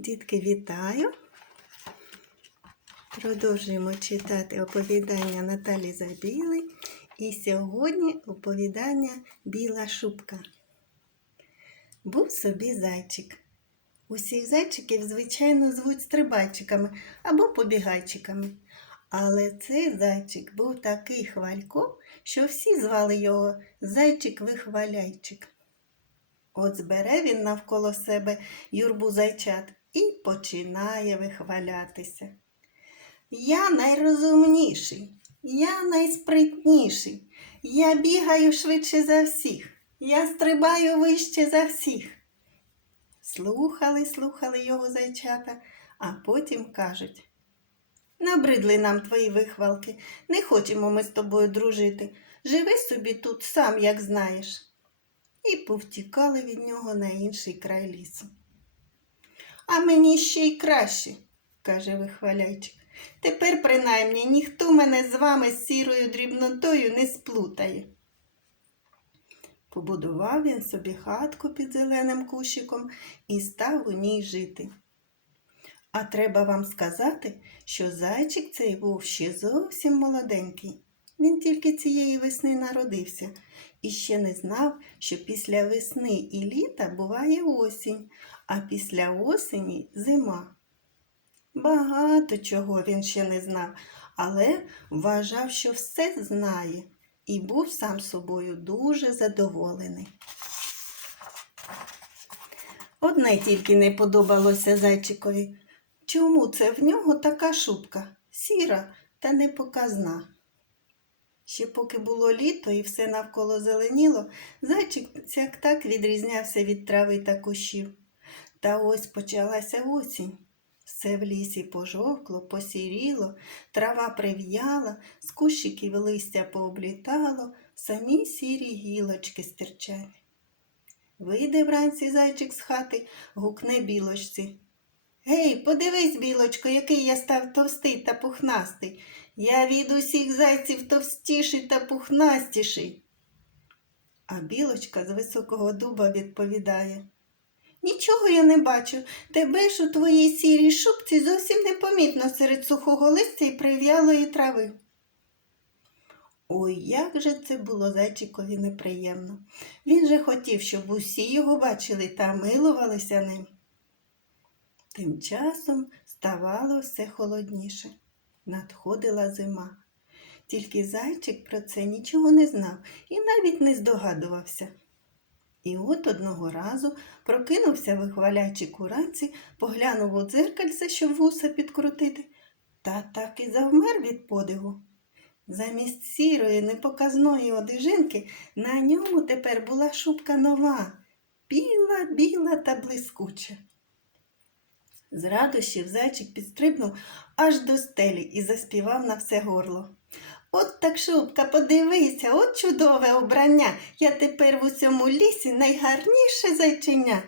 Дітки, вітаю! Продовжуємо читати оповідання Наталі Забіли. І сьогодні оповідання Біла шубка. Був собі зайчик. Усіх зайчиків, звичайно, звуть стрибайчиками або побігайчиками. Але цей зайчик був такий хвалько, що всі звали його зайчик-вихваляйчик. От збере він навколо себе юрбу зайчат і починає вихвалятися. Я найрозумніший, я найспритніший, я бігаю швидше за всіх, я стрибаю вище за всіх. Слухали, слухали його зайчата, а потім кажуть. Набридли нам твої вихвалки, не хочемо ми з тобою дружити. Живи собі тут сам, як знаєш і повтікали від нього на інший край лісу. А мені ще й краще, каже вихваляйчик. Тепер, принаймні, ніхто мене з вами з сірою дрібнотою не сплутає. Побудував він собі хатку під зеленим кущиком і став у ній жити. А треба вам сказати, що зайчик цей був ще зовсім молоденький. Він тільки цієї весни народився і ще не знав, що після весни і літа буває осінь, а після осені зима. Багато чого він ще не знав, але вважав, що все знає, і був сам собою дуже задоволений. Одне тільки не подобалося зайчикові. Чому це в нього така шубка, сіра та непоказна? Ще поки було літо і все навколо зеленіло, зайчик так відрізнявся від трави та кущів. Та ось почалася осінь. Все в лісі пожовкло, посіріло, трава прив'яла, з кущиків листя пооблітало, самі сірі гілочки стирчать. Вийде вранці зайчик з хати, гукне білочці. Гей, подивись, білочко, який я став товстий та пухнастий. Я від усіх зайців товстіший та пухнастіший. А білочка з високого дуба відповідає. Нічого я не бачу. Тебе ж у твоїй сірій шубці зовсім непомітно серед сухого листя і прив'ялої трави. Ой, як же це було зайчикові неприємно. Він же хотів, щоб усі його бачили та милувалися ним. Тим часом ставало все холодніше. Надходила зима. Тільки зайчик про це нічого не знав і навіть не здогадувався. І от одного разу прокинувся вихвалячик уранці, поглянув у дзеркальце, щоб вуса підкрутити, та так і завмер від подиву. Замість сірої непоказної одежинки на ньому тепер була шубка нова, біла, біла та блискуча. З радощів зайчик підстрибнув аж до стелі і заспівав на все горло. От так шубка, подивися, от чудове обрання. Я тепер в усьому лісі найгарніше зайчиня.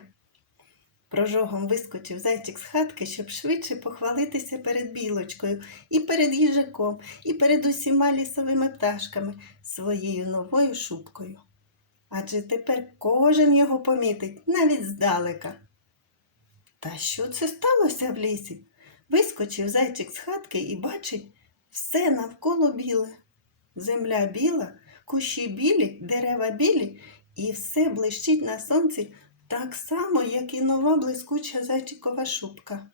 Прожогом вискочив зайчик з хатки, щоб швидше похвалитися перед білочкою, і перед їжаком, і перед усіма лісовими пташками своєю новою шубкою. Адже тепер кожен його помітить навіть здалека. Та що це сталося в лісі? Вискочив зайчик з хатки і бачить все навколо біле. Земля біла, кущі білі, дерева білі, і все блищить на сонці так само, як і нова блискуча зайчикова шубка.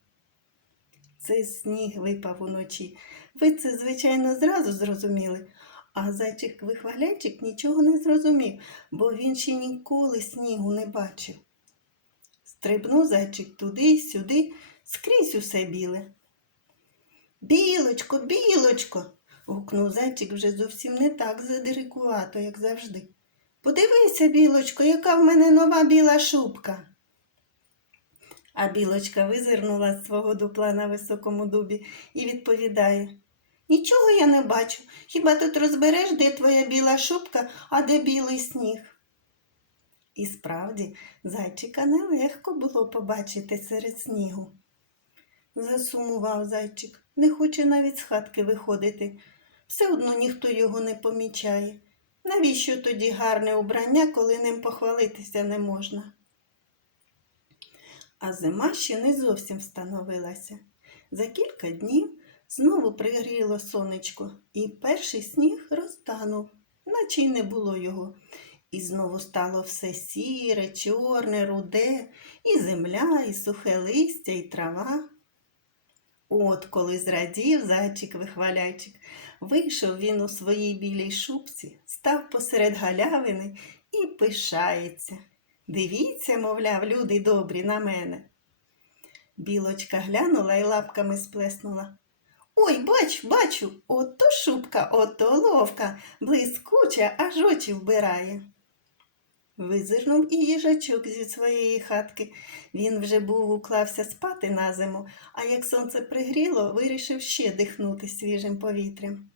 Це сніг випав уночі. Ви це, звичайно, зразу зрозуміли. А зайчик вихвалячик нічого не зрозумів, бо він ще ніколи снігу не бачив. Стрибнув зайчик туди й сюди, скрізь усе біле. Білочко, білочко. гукнув зайчик вже зовсім не так задирикувато, як завжди. Подивися, білочко, яка в мене нова біла шубка. А білочка визирнула з свого дупла на високому дубі і відповідає Нічого я не бачу. Хіба тут розбереш, де твоя біла шубка, а де білий сніг? І справді, зайчика нелегко було побачити серед снігу. Засумував зайчик, не хоче навіть з хатки виходити. Все одно ніхто його не помічає. Навіщо тоді гарне убрання, коли ним похвалитися не можна? А зима ще не зовсім встановилася. За кілька днів знову пригріло сонечко, і перший сніг розтанув, наче й не було його. І знову стало все сіре, чорне, руде, і земля, і сухе листя, і трава. От коли зрадів зайчик вихваляйчик, вийшов він у своїй білій шубці, став посеред галявини і пишається. Дивіться, мовляв, люди добрі на мене. Білочка глянула і лапками сплеснула. Ой, бач, бачу, ото шубка, ото ловка, блискуча, аж очі вбирає. Визирнув і їжачок зі своєї хатки. Він вже був уклався спати на зиму, а як сонце пригріло, вирішив ще дихнути свіжим повітрям.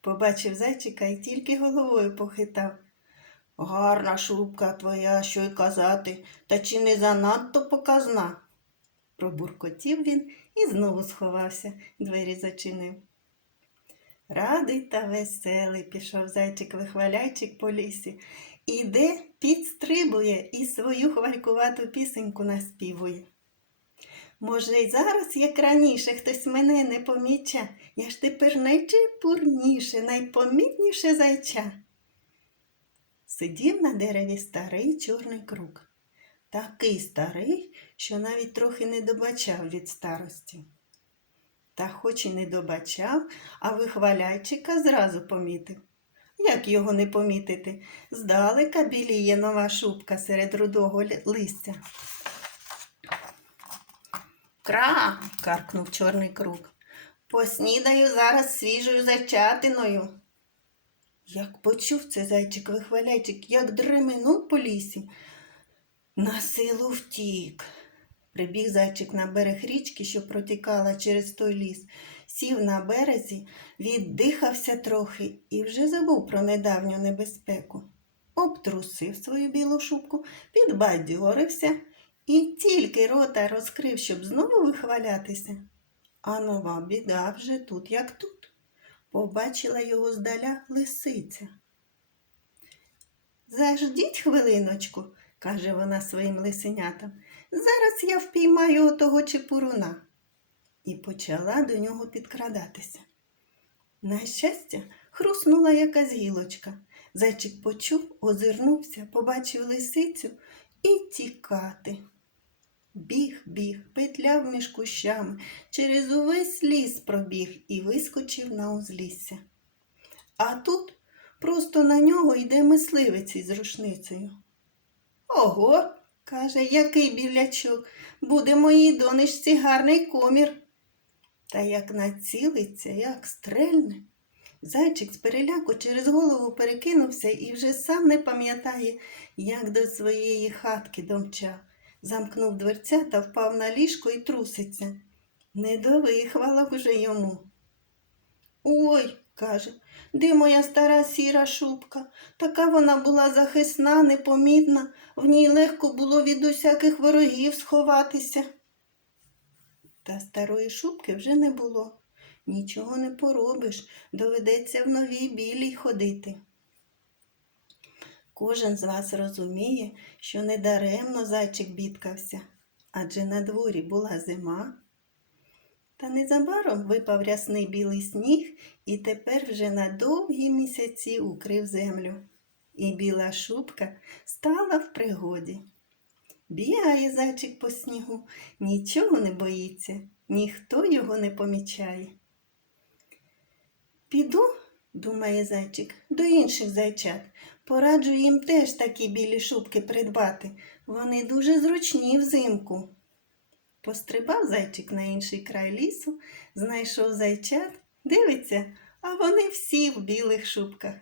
Побачив зайчика і тільки головою похитав. Гарна шубка твоя, що й казати, та чи не занадто показна? Пробуркотів він і знову сховався, двері зачинив. Радий та веселий пішов зайчик вихваляйчик по лісі. Іде, підстрибує і свою хвалькувату пісеньку наспівує. Може, й зараз, як раніше, хтось мене не поміча, я ж тепер найчепурніше, найпомітніше зайча. Сидів на дереві старий чорний круг. Такий старий, що навіть трохи не добачав від старості. Та хоч і не добачав, а вихваляйчика зразу помітив. Як його не помітити? Здалека біліє нова шубка серед рудого листя. Кра. каркнув чорний круг. Поснідаю зараз свіжою зайчатиною. Як почув це зайчик вихваляйчик, як дременув по лісі. На силу втік. Прибіг зайчик на берег річки, що протікала через той ліс, сів на березі, віддихався трохи і вже забув про недавню небезпеку. Обтрусив свою білу шубку, підбадьорився і тільки рота розкрив, щоб знову вихвалятися. А нова біда вже тут, як тут. Побачила його здаля лисиця. Заждіть хвилиночку, каже вона своїм лисенятам. Зараз я впіймаю отого чепуруна. І почала до нього підкрадатися. На щастя, хруснула якась гілочка. Зайчик почув, озирнувся, побачив лисицю і тікати. Біг, біг, петляв між кущами, через увесь ліс пробіг і вискочив на узлісся. А тут просто на нього йде мисливець із рушницею. Ого, каже, який білячок, буде моїй донечці гарний комір. Та як націлиться, як стрельне. Зайчик з переляку через голову перекинувся і вже сам не пам'ятає, як до своєї хатки домчав. Замкнув дверця та впав на ліжко і труситься. Не до вихвалок вже йому. Ой, каже, де моя стара сіра шубка? Така вона була захисна, непомітна, в ній легко було від усяких ворогів сховатися. Та старої шубки вже не було. Нічого не поробиш, доведеться в новій білій ходити. Кожен з вас розуміє, що недаремно зайчик бідкався, адже на дворі була зима. Та незабаром випав рясний білий сніг і тепер вже на довгі місяці укрив землю. І біла шубка стала в пригоді. Бігає зайчик по снігу, нічого не боїться, ніхто його не помічає. Піду, думає зайчик, до інших зайчат. Пораджу їм теж такі білі шубки придбати. Вони дуже зручні взимку. Пострибав зайчик на інший край лісу, знайшов зайчат, дивиться, а вони всі в білих шубках.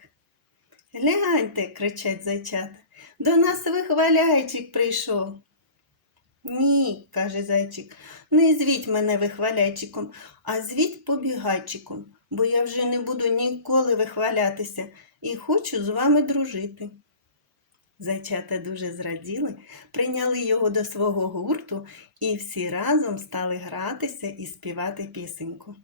Гляньте, кричать зайчата, до нас вихваляйчик прийшов. Ні, каже зайчик, не звіть мене вихваляйчиком, а звіть побігайчиком, бо я вже не буду ніколи вихвалятися і хочу з вами дружити. Зайчата дуже зраділи, прийняли його до свого гурту і всі разом стали гратися і співати пісеньку.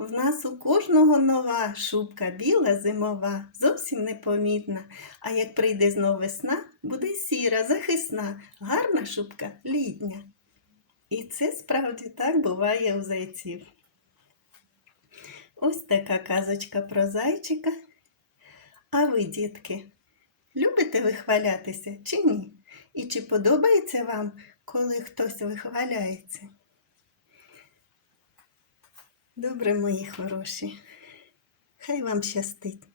В нас у кожного нова шубка біла зимова, зовсім непомітна, а як прийде знов весна, буде сіра, захисна, гарна шубка літня. І це справді так буває у зайців. Ось така казочка про зайчика. А ви, дітки, любите вихвалятися чи ні? І чи подобається вам, коли хтось вихваляється? Добре, мої хороші. Хай вам щастить.